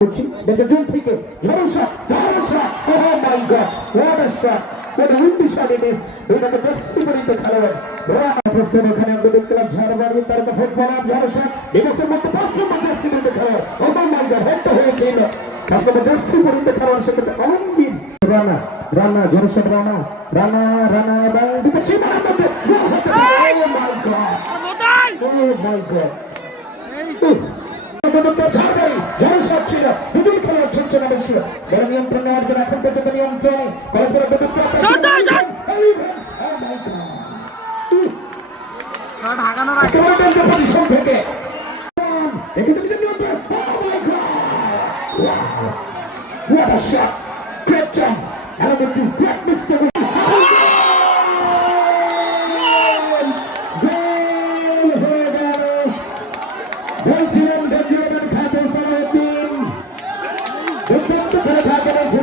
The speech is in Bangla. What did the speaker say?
করছি বেতজন থেকে ঝরসা ঝরসা ও my god what a shot what a windy shot it is এটাকে দস্তি পরিতে খেলোয়াড় রোয়া অবস্থান ওখানে আমরা দেখলাম ঝাড়বাড়ি তার ফুটবলার ঝরসা ডিবক্সের মধ্যে পাঁচশো পঞ্চাশ সিমেন্টে খেলোয়াড় পরিতে সেক্ষেত্রে রানা রানা রানা রানা রানা এবং মধ্যে ও my god O my god খেলোয়াড় ছিল বেশি বড় নিয়ন্ত্রণ নেওয়ার জন্য এখন পর্যন্ত নিয়ন্ত্রণে কলেজের শট হাঁকানোর আগে পজিশন থেকে এখানে থেকে নিয়ন্ত্রণ my God! Wow! What a shot! Great chance! And with this black mistake, গোল। গেল বলছিলেন বেঞ্জামিন খাতে সালাউদ্দিন দুর্দান্ত খেলে থাকে